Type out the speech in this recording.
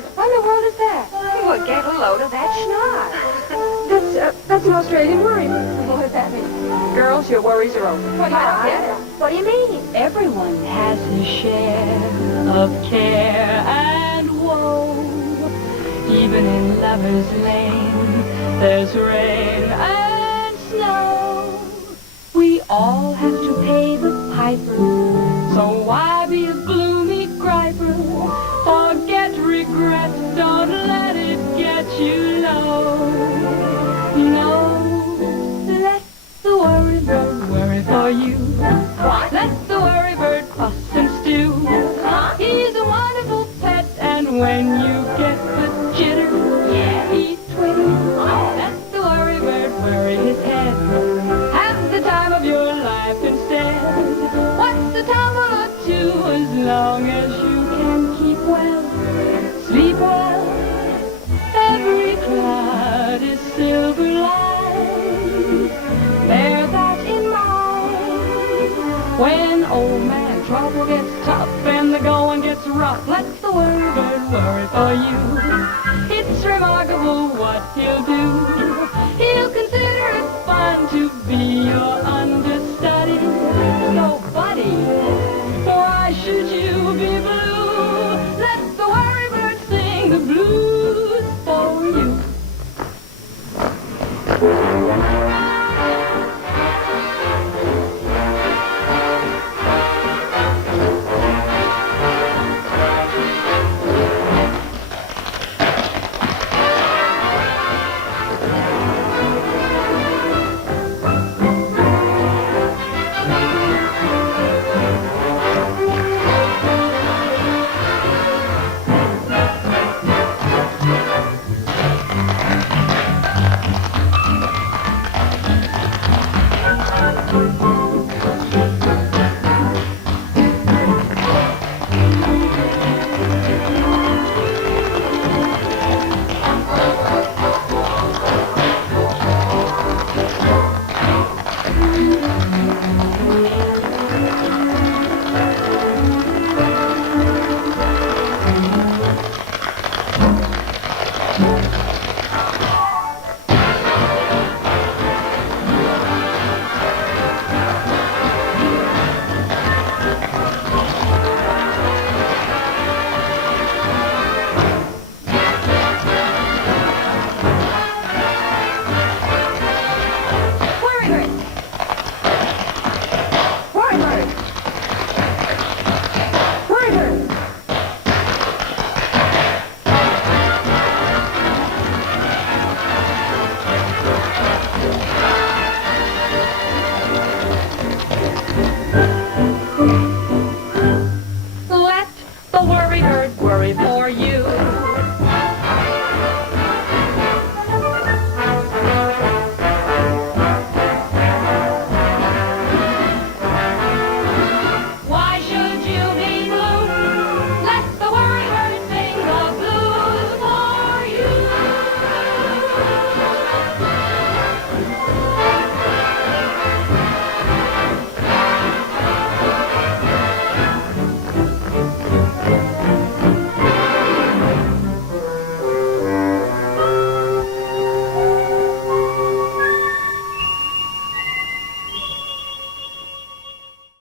here. What in the world is that? Well, get a load of that schnoz. That's an Australian worry. What does that mean? Girls, your worries are over. What, I don't get it. What do you mean? Everyone has his share of care and woe. Even in Lover's Lane, there's rain and snow. We all have to pay the piper, so why be a gloomy griper? Forget regret, don't let it get you low. No, let the worry bird worry for you. What? Let the worry bird fuss and stew. He's a wonderful pet, and when you get the jitters, Yeah. he twitters. Let the worry bird worry his head. Have the time of your life instead. What's a tumble or two as long as you can keep well, sleep well. Every cloud is silver lined. Bear that in mind. When old man trouble gets tough and the going gets rough, let the worry bird worry for you. It's remarkable what he'll do. He'll consider it fun to be your